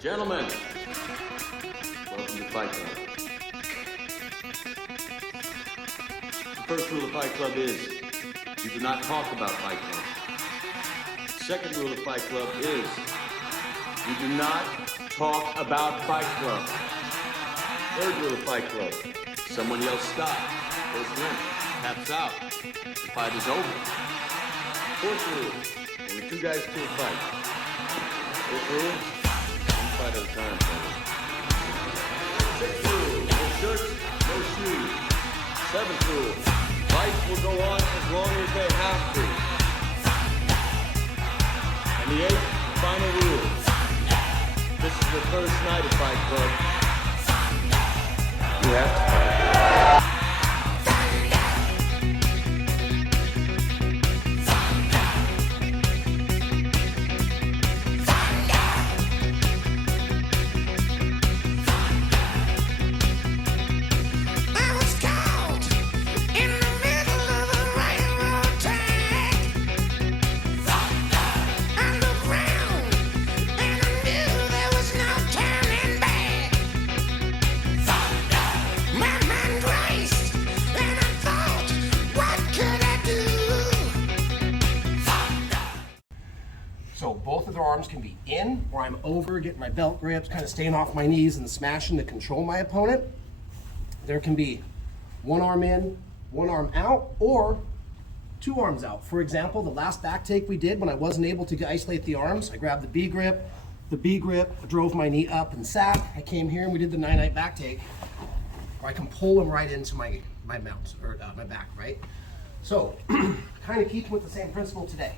Gentlemen, welcome to Fight Club. The first rule of Fight Club is you do not talk about Fight Club. The second rule of Fight Club is you do not talk about Fight Club. Third rule of Fight Club, someone yells stop, goes limp, taps out, the fight is over. Fourth rule, only two guys to a fight. Fifth rule, one fight at a time, fellas. Sixth rule, no shirts, no shoes. Seventh rule, fights will go on as long as they have to. And the eighth, final rule, this is the first night of Fight Club. You have to fight. So both of their arms can be in, or I'm over, getting my belt grips, kind of staying off my knees and smashing to control my opponent. There can be one arm in, one arm out, or two arms out. For example, the last back take we did when I wasn't able to isolate the arms, I grabbed the B grip, drove my knee up and sat. I came here and we did the 9-9 back take, where I can pull them right into my mount, or my back, right? So, kind of keeping with the same principle today.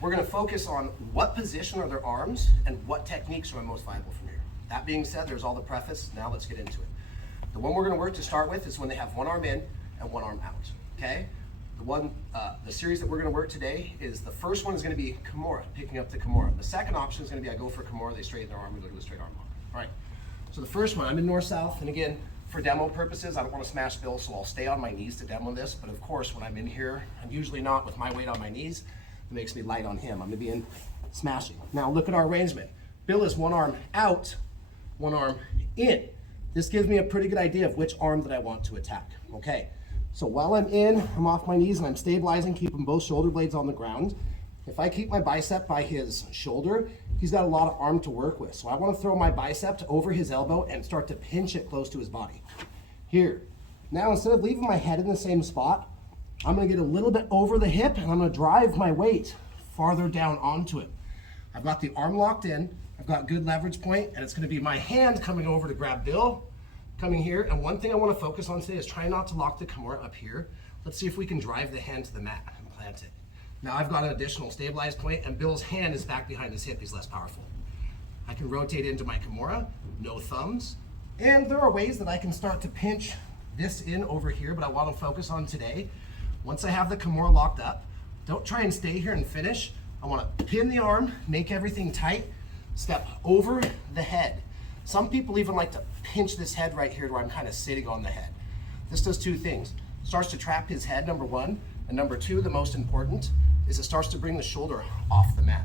We're going to focus on what position are their arms and what techniques are most viable from here. That being said, there's all the preface. Now let's get into it. The one we're going to work to start with is when they have one arm in and one arm out. Okay? The series that we're going to work today is the first one is going to be Kimura, picking up the Kimura. The second option is going to be I go for Kimura, they straighten their arm, we go to a straight arm lock. All right. So the first one, I'm in north-south, and again, for demo purposes, I don't want to smash Bill, so I'll stay on my knees to demo this. But of course, when I'm in here, I'm usually not with my weight on my knees. It makes me light on him. I'm gonna be in smashing. Now look at our arrangement. Bill is one arm out, one arm in. This gives me a pretty good idea of which arm that I want to attack. Okay, so while I'm in, I'm off my knees and I'm stabilizing, keeping both shoulder blades on the ground. If I keep my bicep by his shoulder, he's got a lot of arm to work with. So I want to throw my bicep over his elbow and start to pinch it close to his body. Here. Now instead of leaving my head in the same spot, I'm going to get a little bit over the hip and I'm going to drive my weight farther down onto it. I've got the arm locked in, I've got good leverage point, and it's going to be my hand coming over to grab Bill, coming here. And one thing I want to focus on today is try not to lock the Kimura up here. Let's see if we can drive the hand to the mat and plant it. Now I've got an additional stabilized point and Bill's hand is back behind his hip, he's less powerful. I can rotate into my Kimura, no thumbs, and there are ways that I can start to pinch this in over here, but I want to focus on today. Once I have the Kimura locked up, don't try and stay here and finish. I want to pin the arm, make everything tight, step over the head. Some people even like to pinch this head right here where I'm kind of sitting on the head. This does two things. Starts to trap his head, number one, and number two, the most important, is it starts to bring the shoulder off the mat.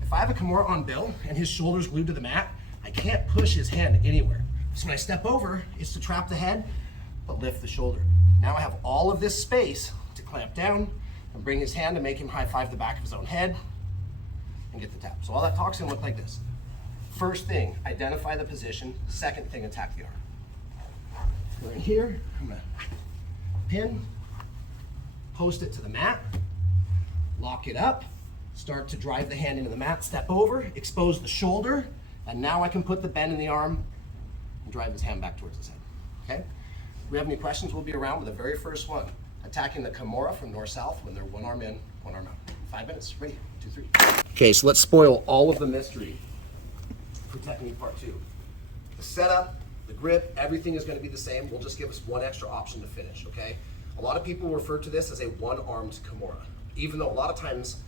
If I have a Kimura on Bill and his shoulder's glued to the mat, I can't push his hand anywhere. So when I step over, it's to trap the head, but lift the shoulder. Now I have all of this space to clamp down and bring his hand to make him high five the back of his own head and get the tap. So all that talk's gonna look like this. First thing, identify the position. Second thing, attack the arm. We're in here, I'm gonna pin, post it to the mat, lock it up, start to drive the hand into the mat, step over, expose the shoulder, and now I can put the bend in the arm and drive his hand back towards his head, okay? If we have any questions, we'll be around with the very first one. Attacking the Kimura from north-south when they're one arm in, one arm out. 5 minutes, ready, 2, 3. Okay, so let's spoil all of the mystery for technique part 2. The setup, the grip, everything is gonna be the same. We'll just give us one extra option to finish, okay? A lot of people refer to this as a one-armed Kimura, even though a lot of times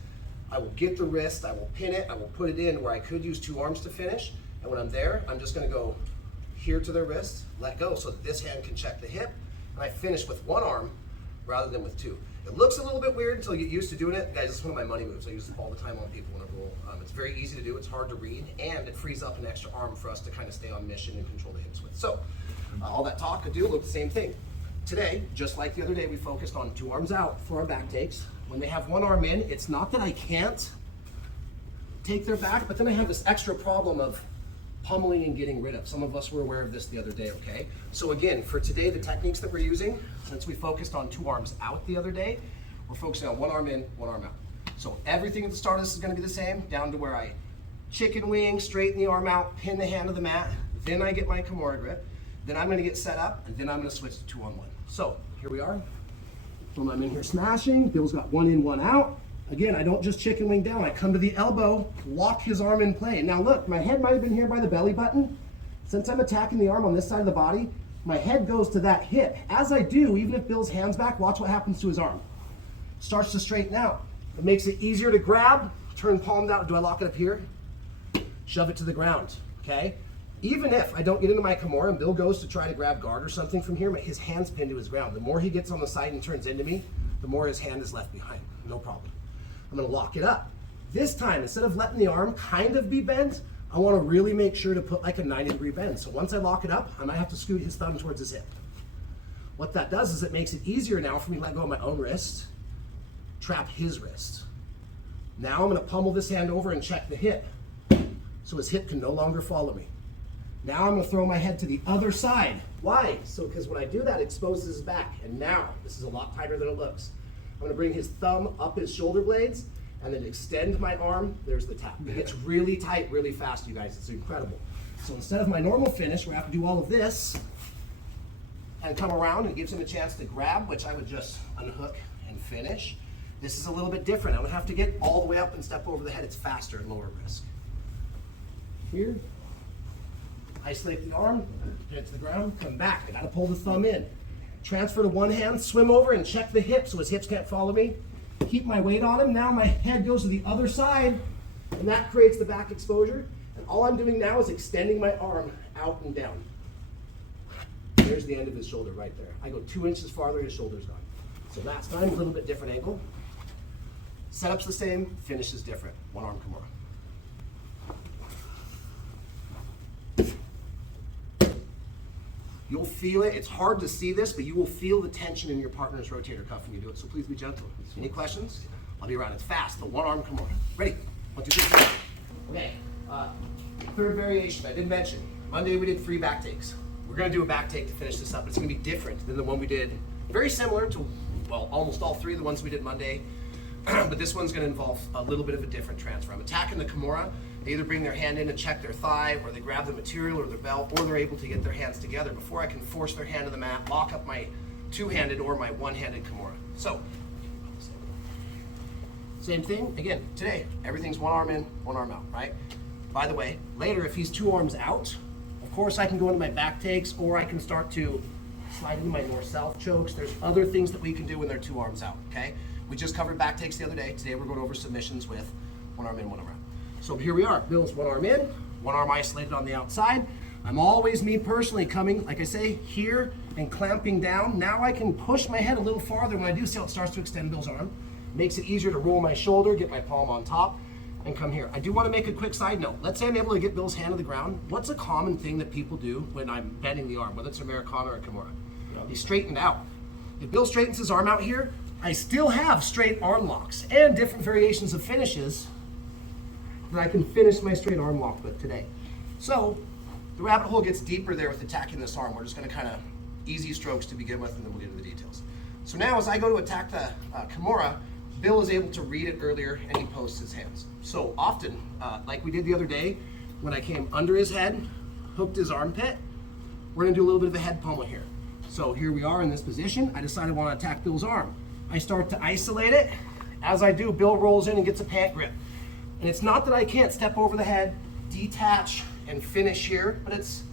I will get the wrist, I will pin it, I will put it in where I could use two arms to finish, and when I'm there, I'm just gonna go here to their wrist, let go so that this hand can check the hip, and I finish with one arm rather than with two. It looks a little bit weird until you get used to doing it. Guys, this is one of my money moves. I use it all the time on people when I roll. It's very easy to do, it's hard to read, and it frees up an extra arm for us to kind of stay on mission and control the hips with. So, all that talk, I do look the same thing. Today, just like the other day, we focused on 2 arms out for our back takes. When they have 1 arm in, it's not that I can't take their back, but then I have this extra problem of pummeling and getting rid of. Some of us were aware of this the other day, okay? So again, for today, the techniques that we're using, since we focused on 2 arms out the other day, we're focusing on 1 arm in, 1 arm out. So everything at the start of this is gonna be the same, down to where I chicken wing, straighten the arm out, pin the hand to the mat, then I get my Kimura grip, then I'm gonna get set up, and then I'm gonna switch to 2-on-1. So here we are. When I'm in here smashing, Bill's got 1 in, 1 out. Again, I don't just chicken wing down, I come to the elbow, lock his arm in play. Now look, my head might have been here by the belly button. Since I'm attacking the arm on this side of the body, my head goes to that hip. As I do, even if Bill's hand's back, watch what happens to his arm. Starts to straighten out. It makes it easier to grab, turn palm down. Do I lock it up here? Shove it to the ground, okay? Even if I don't get into my Kimura and Bill goes to try to grab guard or something from here, his hand's pinned to his ground. The more he gets on the side and turns into me, the more his hand is left behind. No problem. I'm gonna lock it up. This time, instead of letting the arm kind of be bent, I wanna really make sure to put like a 90-degree bend. So once I lock it up, I might have to scoot his thumb towards his hip. What that does is it makes it easier now for me to let go of my own wrist, trap his wrist. Now I'm gonna pummel this hand over and check the hip, so his hip can no longer follow me. Now I'm gonna throw my head to the other side. Why? So, because when I do that, it exposes his back. And now, this is a lot tighter than it looks. I'm gonna bring his thumb up his shoulder blades and then extend my arm. There's the tap. It gets really tight, really fast, you guys. It's incredible. So instead of my normal finish, where I have to do all of this and come around, and it gives him a chance to grab, which I would just unhook and finish. This is a little bit different. I don't have to get all the way up and step over the head. It's faster and lower risk. Here, isolate the arm, get it to the ground, come back. I gotta pull the thumb in. Transfer to one hand, swim over and check the hip so his hips can't follow me. Keep my weight on him. Now my head goes to the other side, and that creates the back exposure. And all I'm doing now is extending my arm out and down. There's the end of his shoulder right there. I go 2 inches farther, his shoulder's gone. So last time, a little bit different angle. Setup's the same, finish is different. 1 arm Kimura. You'll feel it. It's hard to see this, but you will feel the tension in your partner's rotator cuff when you do it. So please be gentle. Any questions? I'll be around. It's fast. The 1 arm Kimura. Ready? 1, 2, 3, 4. Okay. Third variation. I did mention Monday we did 3 back takes. We're going to do a back take to finish this up. It's going to be different than the one we did. Very similar to, well, almost all 3 of the ones we did Monday. But this one's going to involve a little bit of a different transfer. I'm attacking the Kimura. They either bring their hand in and check their thigh, or they grab the material or their belt, or they're able to get their hands together before I can force their hand to the mat, lock up my 2-handed or my 1-handed Kimura. So, same thing, again, today, everything's 1 arm in, 1 arm out, right? By the way, later, if he's 2 arms out, of course I can go into my back takes, or I can start to slide into my north-south chokes. There's other things that we can do when they're 2 arms out, okay? We just covered back takes the other day. Today we're going over submissions with 1 arm in, 1 arm out. So here we are. Bill's 1 arm in, 1 arm isolated on the outside. I'm always, me personally, coming, like I say, here and clamping down. Now I can push my head a little farther. When I do, see how it starts to extend Bill's arm. Makes it easier to roll my shoulder, get my palm on top, and come here. I do want to make a quick side note. Let's say I'm able to get Bill's hand to the ground. What's a common thing that people do when I'm bending the arm, whether it's Americana or Kimura? He's straightened out. If Bill straightens his arm out here, I still have straight arm locks and different variations of finishes that I can finish my straight arm lock with today. So the rabbit hole gets deeper there with attacking this arm. We're just going to kind of easy strokes to begin with, and then we'll get into the details. So now as I go to attack the Kimura, Bill is able to read it earlier, and he posts his hands. So often, like we did the other day, when I came under his head, hooked his armpit, we're going to do a little bit of a head pummel here. So here we are in this position. I decided I want to attack Bill's arm. I start to isolate it. As I do, Bill rolls in and gets a pant grip. And it's not that I can't step over the head, detach, and finish here, but it's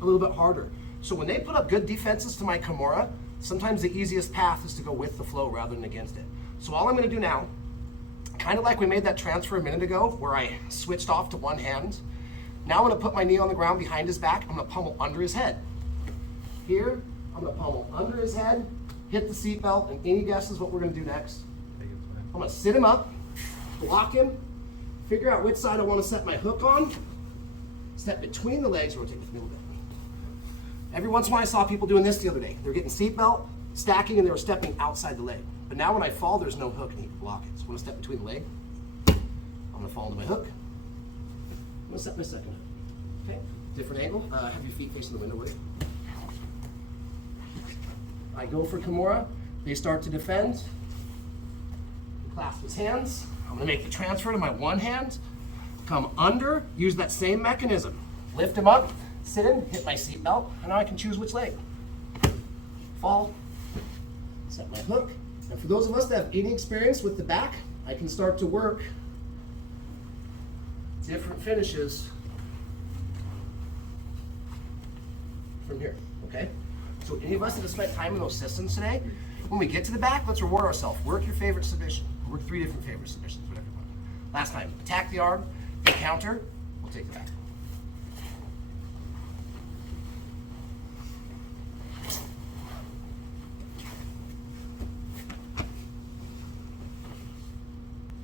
a little bit harder. So when they put up good defenses to my Kimura, sometimes the easiest path is to go with the flow rather than against it. So all I'm going to do now, kind of like we made that transfer a minute ago where I switched off to 1 hand, now I'm going to put my knee on the ground behind his back. I'm going to pummel under his head. Here, I'm going to pummel under his head, hit the seatbelt, and any guesses what we're gonna do next? I'm gonna sit him up, block him, figure out which side I wanna set my hook on, step between the legs, rotate with me a little bit. Every once in a while I saw people doing this the other day. They're getting seatbelt, stacking, and they were stepping outside the leg. But now when I fall, there's no hook and you can block it. So I'm gonna step between the leg. I'm gonna fall into my hook. I'm gonna set my second hook. Okay, different angle. Have your feet facing the window, will you? I go for Kimura. They start to defend. Clasp his hands. I'm gonna make the transfer to my one hand. Come under, use that same mechanism. Lift him up, sit in, hit my seatbelt, and now I can choose which leg. Fall, set my hook. And for those of us that have any experience with the back, I can start to work different finishes from here, okay? So any of us that have spent time in those systems today, when we get to the back, let's reward ourselves. Work your favorite submission. Work 3 different favorite submissions, whatever you want. Last time, attack the arm, counter, we'll take the back.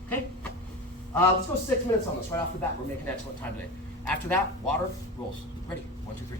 Okay, let's go 6 minutes on this right off the bat. We're making excellent time today. After that, water rolls. Ready? 1, 2, 3.